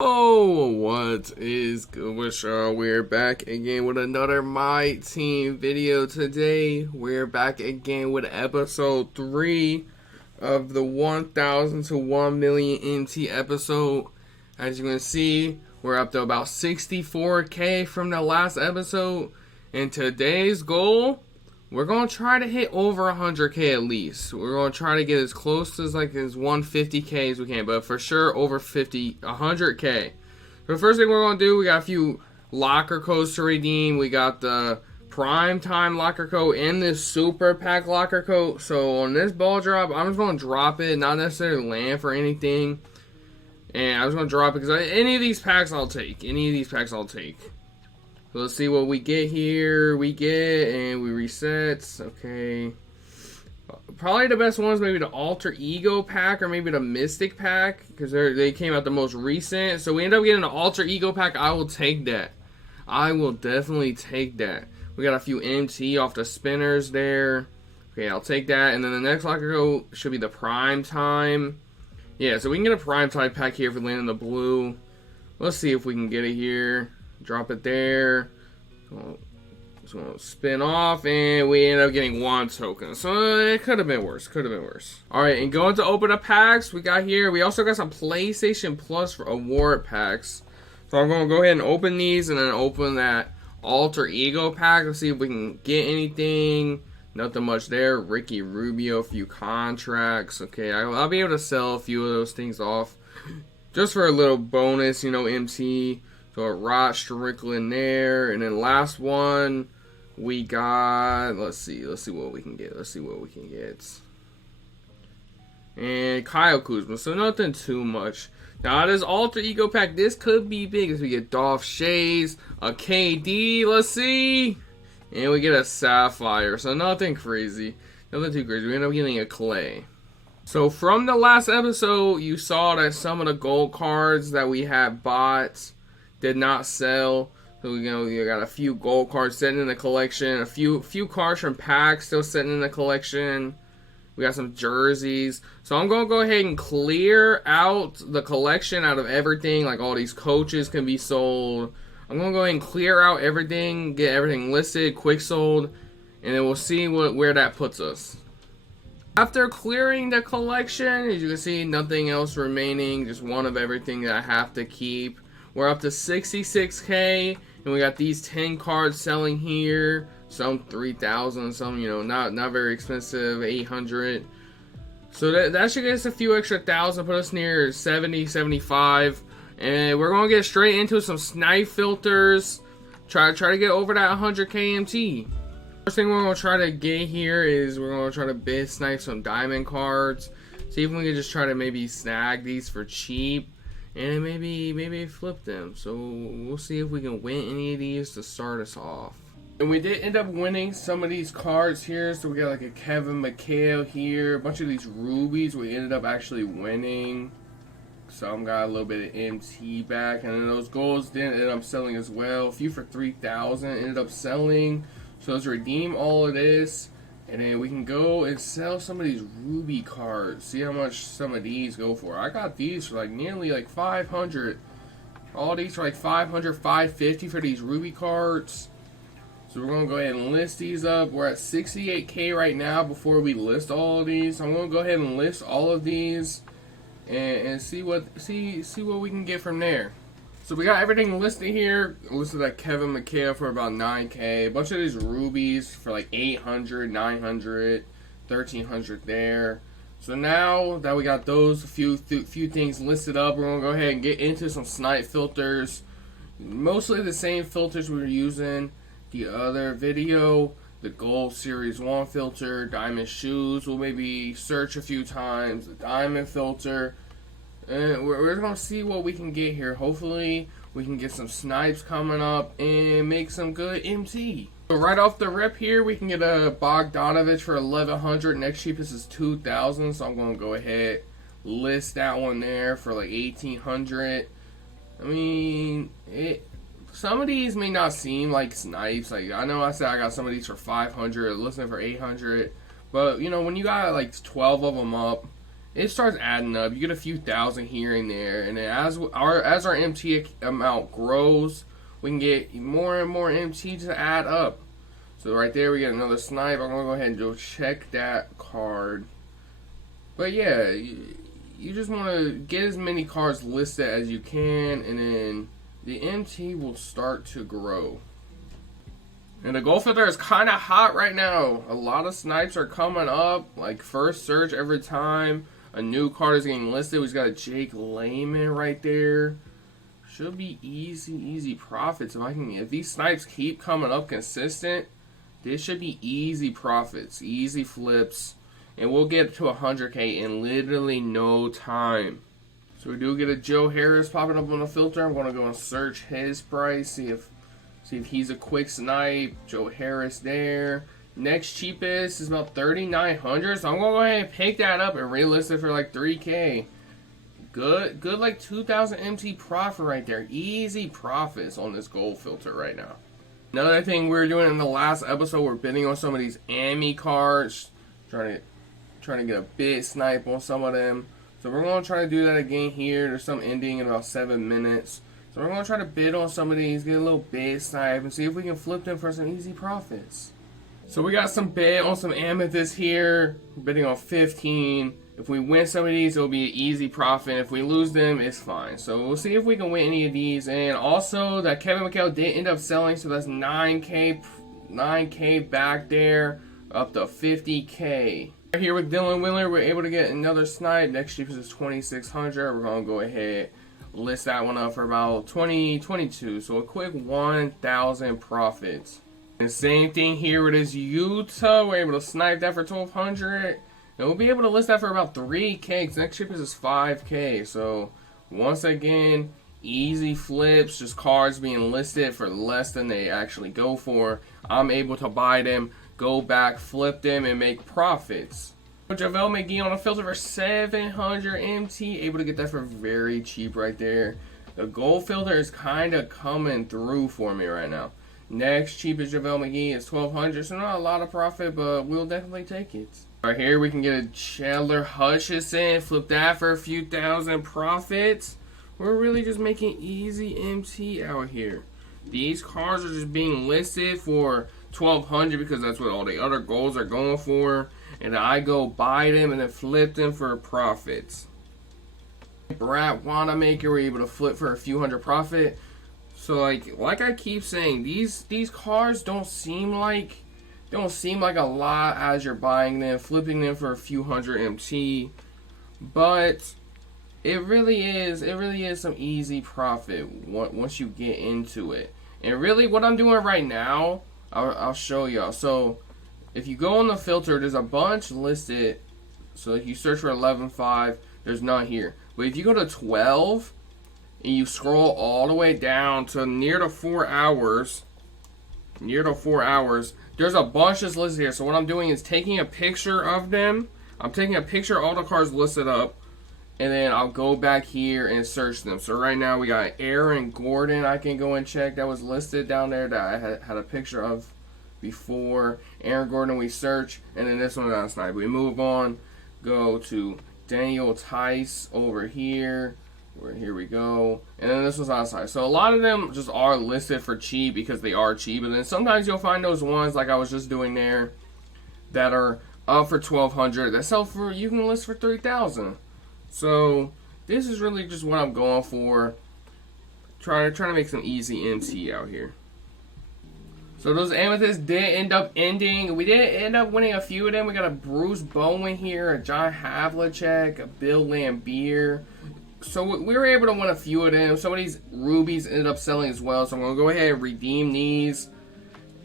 Oh, what is good with y'all? We're back again with another My Team video today. We're back again with episode 3 of the 1000 to 1 million MT episode. As you can see, we're up to about 64k from the last episode. And today's goal, we're going to try to hit over 100k at least. We're going to try to get as close to as 150k as we can, but for sure over 100k. So the first thing we're going to do, we got a few locker codes to redeem. We got the prime time locker code and this super pack locker code. So on this ball drop, I'm just going to drop it, not necessarily land for anything. And I'm just going to drop it because any of these packs I'll take. So let's see what we get here. We reset. Okay. Probably the best ones, maybe the Alter Ego pack or maybe the Mystic pack, because they came out the most recent. So we end up getting the Alter Ego pack. I will take that. I will definitely take that. We got a few MT off the spinners there. Okay, I'll take that. And then the next locker code should be the Prime Time. Yeah, so we can get a Prime Time pack here if we land in the blue. Let's see if we can get it here. Drop it there. Just gonna spin off, and we end up getting one token. So it could have been worse. Alright, and going to open up packs, we also got some PlayStation Plus for award packs. So I'm gonna go ahead and open these and then open that Alter Ego pack. Let's see if we can get anything. Nothing much there. Ricky Rubio, a few contracts. Okay, I'll be able to sell a few of those things off. Just for a little bonus, MT. So Rod Strickland there. And then last one, we got, let's see what we can get. And Kyle Kuzma, so nothing too much. Now this Alter Ego pack, this could be big as we get Dolph Shays, a KD, let's see. And we get a Sapphire, so nothing crazy. Nothing too crazy. We end up getting a Clay. So from the last episode, you saw that some of the gold cards that we had bought did not sell. So you got a few gold cards sitting in the collection, a few cards from packs still sitting in the collection. We got some jerseys. So I'm gonna go ahead and clear out the collection out of everything. Like all these coaches can be sold. I'm gonna go ahead and clear out everything, get everything listed, quick sold, and then we'll see where that puts us. After clearing the collection, as you can see, nothing else remaining, just one of everything that I have to keep. We're up to 66k, and we got these 10 cards selling here. Some 3,000, some not very expensive, 800. So that should get us a few extra thousand, put us near 70, 75, and we're gonna get straight into some snipe filters. Try to get over that 100k MT. First thing we're gonna try to get here is we're gonna try to bid snipe some diamond cards. See if we can just try to maybe snag these for cheap. And maybe flip them. So we'll see if we can win any of these to start us off. And we did end up winning some of these cards here. So we got like a Kevin McHale here. A bunch of these rubies we ended up actually winning. Some got a little bit of MT back. And then those golds did end up selling as well. A few for 3,000 ended up selling. So let's redeem all of this. And then we can go and sell some of these ruby cards. See how much some of these go for. I got these for nearly 500. All these for 500, 550 for these ruby cards. So we're going to go ahead and list these up. We're at 68k right now before we list all of these. So I'm going to go ahead and list all of these and see what we can get from there. So we got everything listed here. Listed at Kevin McHale for about 9k. A bunch of these rubies for 800, 900, 1300 there. So now that we got those few things listed up, we're gonna go ahead and get into some snipe filters. Mostly the same filters we were using the other video. The Gold Series 1 filter, Diamond Shoes. We'll maybe search a few times. The Diamond filter. And we're going to see what we can get here. Hopefully, we can get some snipes coming up and make some good MT. So right off the rip here, we can get a Bogdanovich for 1,100. Next cheapest is 2,000. So I'm going to go ahead, list that one there for 1,800. I mean, some of these may not seem like snipes. I know I said I got some of these for 500, listing for 800. But, when you got 12 of them up, it starts adding up. You get a few thousand here and there, and then as our MT amount grows, we can get more and more MT to add up. So right there we get another snipe. I'm gonna go ahead and go check that card. But yeah, you just want to get as many cards listed as you can, and then the MT will start to grow. And the gold filter is kind of hot right now. A lot of snipes are coming up, like first search every time a new card is getting listed. We've got a Jake Layman right there. Should be easy profits if these snipes keep coming up consistent. This should be easy profits, easy flips, and we'll get to 100K in literally no time. So we do get a Joe Harris popping up on the filter. I'm gonna go and search his price, see if he's a quick snipe. Joe Harris there. Next cheapest is about 3,900, so I'm gonna go ahead and pick that up and relist it for like 3K. Good like 2,000 MT profit right there. Easy profits on this gold filter right now. Another thing we were doing in the last episode, we're bidding on some of these AMI cards, trying to get a bid snipe on some of them. So we're gonna try to do that again here. There's some ending in about 7 minutes. So we're gonna try to bid on some of these, get a little bid snipe, and see if we can flip them for some easy profits. So we got some bid on some amethyst here. We're bidding on 15. If we win some of these, it'll be an easy profit. If we lose them, it's fine. So we'll see if we can win any of these. And also, that Kevin McHale did end up selling, so that's 9K back there, up to 50K. Right here with Dylan Wheeler, we're able to get another snipe. Next cheapest is 2,600. We're gonna go ahead, list that one up for about 22. So a quick 1,000 profits. And same thing here with this Utah. We're able to snipe that for 1,200. And we'll be able to list that for about 3K, because next cheapest is 5K. So, once again, easy flips, just cards being listed for less than they actually go for. I'm able to buy them, go back, flip them, and make profits. JaVale McGee on a filter for 700 MT, able to get that for very cheap right there. The gold filter is kind of coming through for me right now. Next cheapest JaVale McGee is 1,200, so not a lot of profit, but we'll definitely take it. Right here, we can get a Chandler Hutchison, flip that for a few thousand profits. We're really just making easy MT out here. These cards are just being listed for 1,200 because that's what all the other golds are going for. And I go buy them and then flip them for profits. Brad Wanamaker, we're able to flip for a few hundred profit. So like I keep saying, these cards don't seem like a lot as you're buying them, flipping them for a few hundred MT, but it really is some easy profit once you get into it. And really, what I'm doing right now, I'll show y'all. So if you go on the filter, there's a bunch listed. So if you search for 11.5, there's none here. But if you go to 12 and you scroll all the way down to near the 4 hours, there's a bunch that's listed here. So what I'm doing is taking a picture of them. I'm taking a picture of all the cards listed up, and then I'll go back here and search them. So right now we got Aaron Gordon. I can go and check that was listed down there that I had a picture of before. Aaron Gordon we search, and then this one on snipe. We move on, go to Daniel Tice over here. Here we go. And then this was outside. So a lot of them just are listed for cheap because they are cheap. And then sometimes you'll find those ones like I was just doing there that are up for 1,200 that sell for, you can list for 3,000. So this is really just what I'm going for. Trying to make some easy MT out here. So those amethysts did end up ending. We did end up winning a few of them. We got a Bruce Bowen here, a John Havlicek, a Bill Lambier. So we were able to win a few of them. Some of these rubies ended up selling as well. So I'm going to go ahead and redeem these.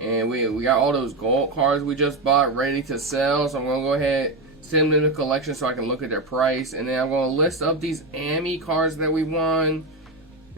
And we got all those gold cards we just bought ready to sell. So I'm going to go ahead, send them to the collection so I can look at their price. And then I'm going to list up these AMI cards that we won.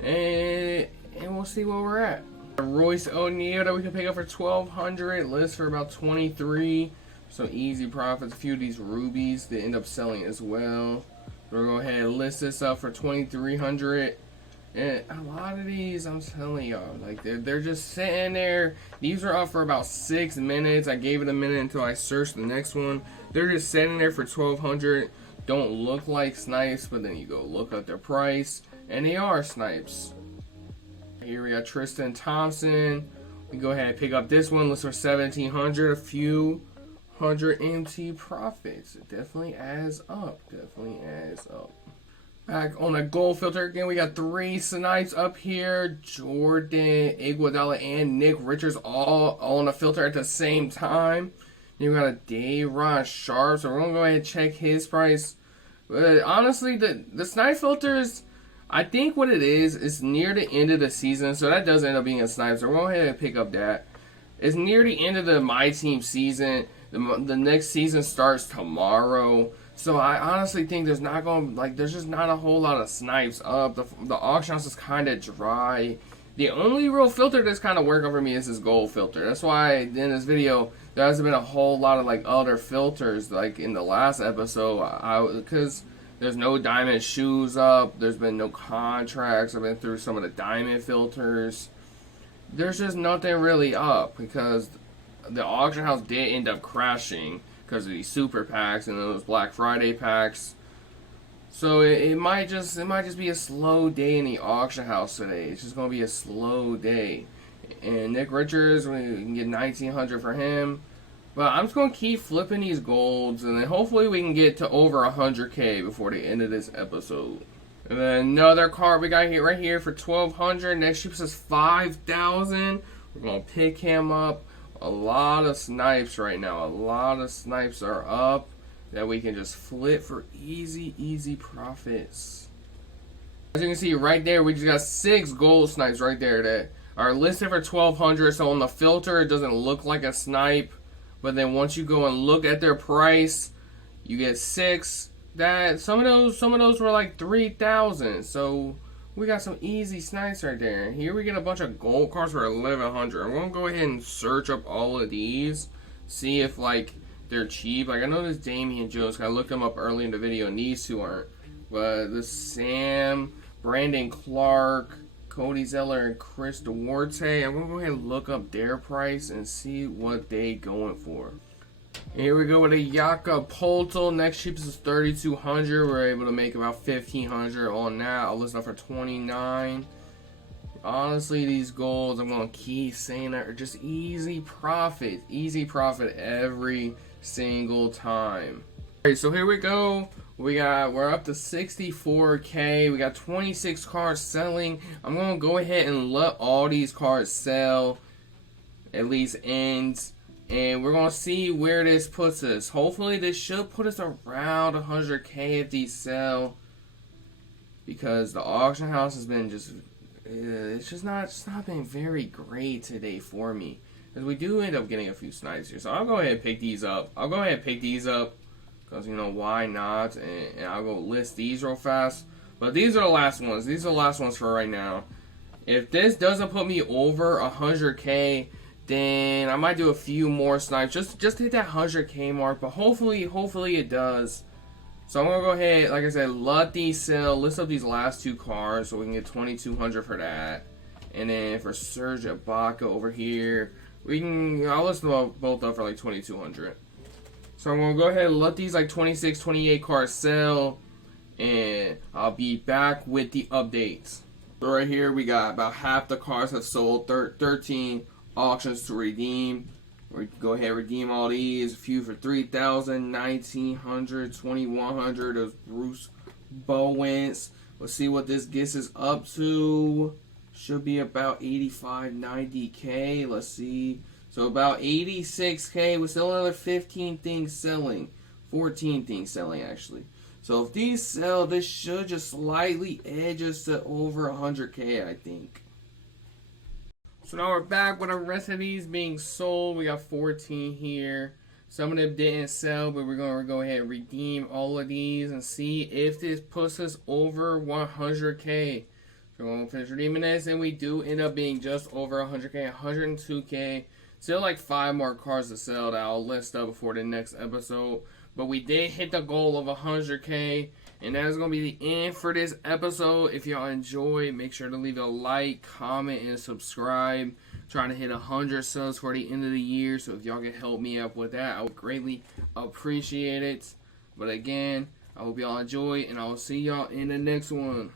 And we'll see where we're at. Royce O'Neal that we can pick up for 1,200. List for about 23. So easy profits. A few of these rubies that end up selling as well. We're going to go ahead and list this up for 2,300. And a lot of these, I'm telling y'all, like they're just sitting there. These are up for about 6 minutes. I gave it a minute until I searched the next one. They're just sitting there for 1,200. don't look like snipes, but then you go look at their price, and they are snipes. Here we got Tristan Thompson. We go ahead and pick up this one. Looks for 1,700, a few hundred MT profits. It definitely adds up. Definitely adds up. Back on the gold filter again, we got 3 snipes up here. Jordan, Iguodala, and Nick Richards all on the filter at the same time. You got a Day'Ron Sharpe, so we're gonna go ahead and check his price. But honestly, the snipe filters, I think what it is near the end of the season, so that does end up being a snipe. So we're gonna go ahead and pick up that. It's near the end of the My Team season. The next season starts tomorrow. So I honestly think there's just not a whole lot of snipes up. The auction house is kind of dry. The only real filter that's kind of working for me is this gold filter. That's why in this video there hasn't been a whole lot of like other filters like in the last episode. Because there's no diamond shoes up. There's been no contracts. I've been through some of the diamond filters. There's just nothing really up because the auction house did end up crashing because of these super packs and those Black Friday packs. So it might just be a slow day in the auction house today. It's just gonna be a slow day. And Nick Richards, we can get 1,900 for him. But I'm just gonna keep flipping these golds, and then hopefully we can get to over 100K before the end of this episode. And then another card we got here right here for 1,200. Next ships us 5,000. We're gonna pick him up. A lot of snipes right now. A lot of snipes are up that we can just flip for easy profits. As you can see right there, we just got 6 gold snipes right there that are listed for 1,200. So on the filter, it doesn't look like a snipe. But then once you go and look at their price, you get 6. That some of those were like 3,000. So we got some easy snipes right there. Here we get a bunch of gold cards for 1,100. I'm gonna go ahead and search up all of these, see if like they're cheap. Like I know this Damian Jones, I looked them up early in the video, and these 2 aren't. But the Sam, Brandon Clark, Cody Zeller, and Chris Duarte, I'm gonna go ahead and look up their price and see what they going for. Here we go with a Jakob Poeltl. Next cheapest is 3,200. We're able to make about 1,500 on that. I'll list up for 29. Honestly, these golds, I'm gonna keep saying that, are just easy profit. Easy profit every single time. Alright, so here we go. We're up to 64K. We got 26 cards selling. I'm gonna go ahead and let all these cards sell, at least ends. And we're going to see where this puts us. Hopefully this should put us around 100K if these sell. Because the auction house has been just... It's not been very great today for me. Because we do end up getting a few snipes here. So I'll go ahead and pick these up. Because, you know, why not? And I'll go list these real fast. But these are the last ones. These are the last ones for right now. If this doesn't put me over 100K... then I might do a few more snipes just to hit that 100K mark, but hopefully it does. So I'm gonna go ahead, like I said, let these sell, list up these last 2 cards so we can get 2,200 for that. And then for Serge Ibaka over here, I'll list them both up for like 2,200. So I'm gonna go ahead and let these like 26, 28 cards sell, and I'll be back with the updates. So right here we got about half the cards have sold, 13 auctions to redeem. We go ahead and redeem all these. A few for 3,000, 1,900, 2,100 of Bruce Bowens. Let's see what this gets us up to. Should be about 85, 90K. Let's see. So about 86K. With still another 15 things selling. 14 things selling actually. So if these sell, this should just slightly edge us to over 100K, I think. So now we're back with the rest of these being sold. We got 14 here. Some of them didn't sell, but we're going to go ahead and redeem all of these and see if this puts us over 100K. So we're going to finish redeeming this, and we do end up being just over 100K, 102K. Still like 5 more cards to sell that I'll list up before the next episode. But we did hit the goal of 100K. And that is going to be the end for this episode. If y'all enjoyed, make sure to leave a like, comment, and subscribe. Trying to hit 100 subs for the end of the year. So if y'all can help me up with that, I would greatly appreciate it. But again, I hope y'all enjoy, and I will see y'all in the next one.